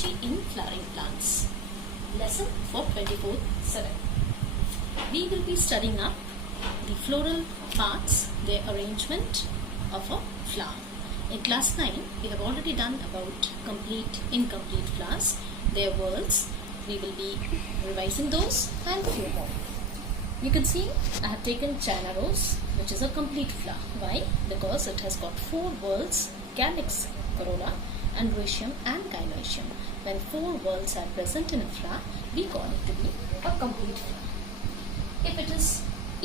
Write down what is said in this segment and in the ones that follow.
Biology in Flowering Plants. Lesson for 24/7. We will be studying up the floral parts, their arrangement of a flower. In class 9, we have already done about complete, incomplete flowers, their whorls. We will be revising those and few more. You can see I have taken Trinarius, which is a complete flower. Why? Because it has got 4 whorls, calyx, corolla, androecium and gynoecium. When 4 whorls are present in a flower, we call it to be a complete flower. If it is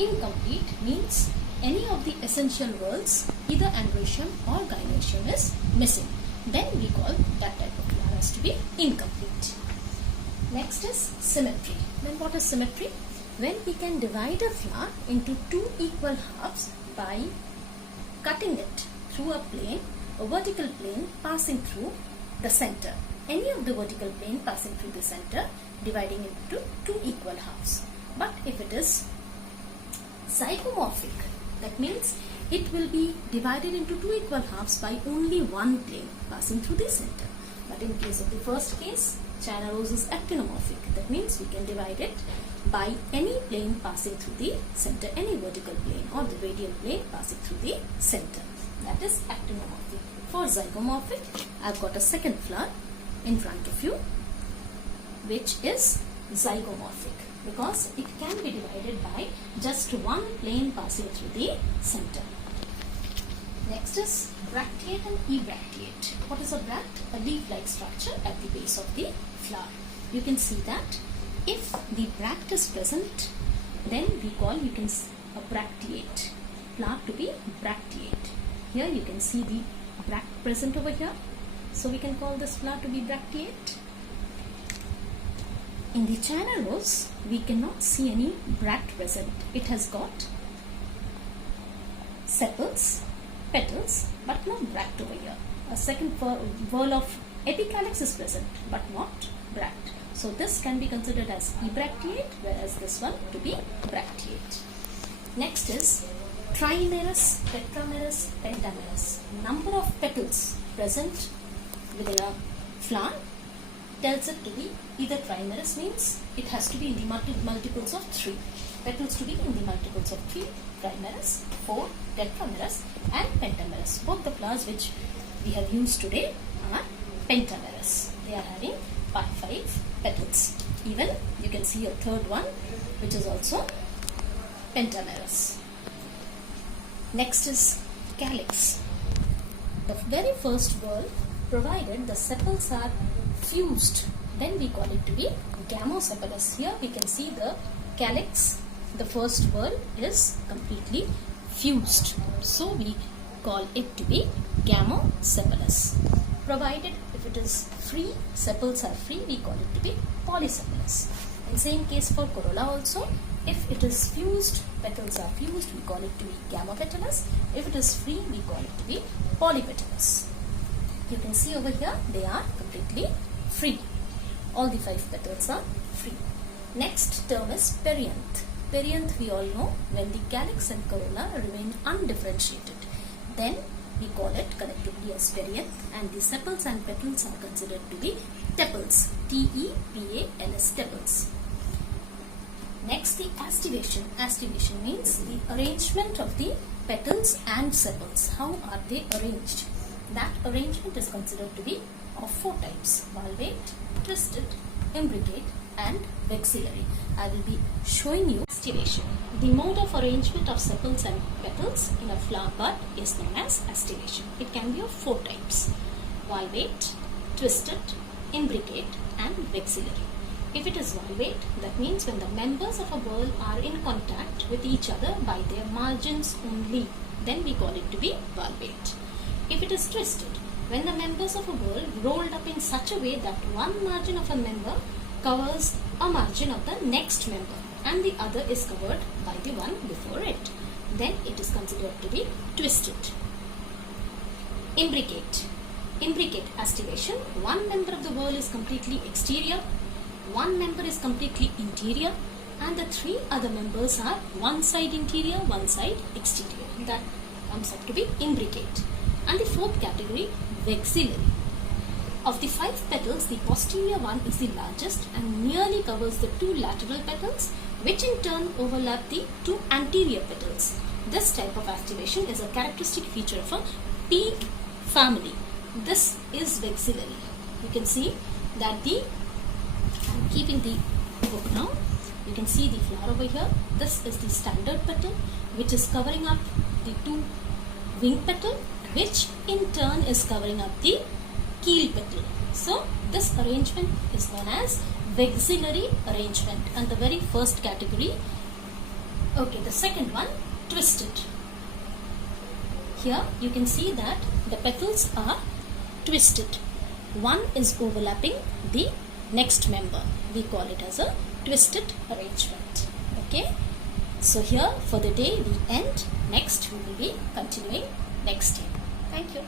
incomplete, means any of the essential whorls, either androecium or gynoecium is missing. Then we call that type of flower as to be incomplete. Next is symmetry. Then what is symmetry? When we can divide a flower into 2 equal halves by cutting it through a plane, a vertical plane passing through the center. Any of the vertical plane passing through the center, dividing into 2 equal halves. But if it is zygomorphic, that means it will be divided into 2 equal halves by only one plane passing through the center. But in case of the first case, Trinarius is actinomorphic. That means we can divide it by any plane passing through the center, any vertical plane or the radial plane passing through the center. That is actinomorphic. For zygomorphic, I've got a second flower in front of you, which is zygomorphic, because it can be divided by just one plane passing through the center. Next is brachiate and ebrachiate. What is a bract? A leaf-like structure at the base of the flower. You can see that if the bract is present, then we call a brachiate flower to be brachiate. Here you can see the bract present over here, so we can call this flower to be brachiate. In the Trinarius, we cannot see any bract present. It has got sepals, petals, but no bract over here. A second whorl of epicalyx is present, but not bract. So this can be considered as ebrachiate, whereas this one to be brachiate. Next is Trinarius, Tetramers, Pentanos. Number of petals present within a flower tells it to be either Trinarius, means it has to be in the multiples of 3. Petals to be in the multiples of 3. Trinarius, 4, Tetramers and Pentanos. Both the flowers which we have used today are Pentanos. They are having 5 petals. Even you can see a third one which is also Pentanos. Next is calyx. The very first whorl, provided the sepals are fused, then we call it to be gamosepalous. Here we can see the calyx, the first whorl is completely fused. So we call it to be gamosepalous. Provided if it is free, sepals are free, we call it to be polysepalous. In same case for corolla also, if it is fused, petals are fused, we call it to be gamopetalous. If it is free, we call it to be polypetalous. You can see over here, they are completely free. All the 5 petals are free. Next term is perianth. Perianth we all know, when the calyx and corolla remain undifferentiated, then we call it collectively as perianth, and the sepals and petals are considered to be tepals. T-E-P-A-L-S, tepals. Next, the aestivation. Aestivation means the arrangement of the petals and sepals. How are they arranged? That arrangement is considered to be of 4 types: valvate, twisted, imbricate and vexillary. I will be showing you aestivation. The mode of arrangement of sepals and petals in a flower bud is known as aestivation. It can be of 4 types: valvate, twisted, imbricate and vexillary. If it is valvate, that means when the members of a whorl are in contact with each other by their margins only, then we call it to be valvate. If it is twisted, when the members of a whorl rolled up in such a way that one margin of a member covers a margin of the next member and the other is covered by the one before it, then it is considered to be twisted. Imbricate. Imbricate aestivation. One member of the whorl is completely exterior, one member is completely interior, and the 3 other members are one side interior, one side exterior. That comes up to be imbricate. And the 4th category, vexillary. Of the 5 petals, the posterior one is the largest and nearly covers the two lateral petals, which in turn overlap the two anterior petals. This type of activation is a characteristic feature of a pea family. This is vexillary. You can see that I'm keeping the book now. You can see the flower over here. This is the standard petal, which is covering up the two wing petal, which in turn is covering up the keel petal. So this arrangement is known as vexillary arrangement, and the very first category. Okay, the second one, twisted. Here you can see that the petals are twisted. One is overlapping the next member. We call it as a twisted arrangement. Okay, so here for the day we end. Next we will be continuing next day. Thank you.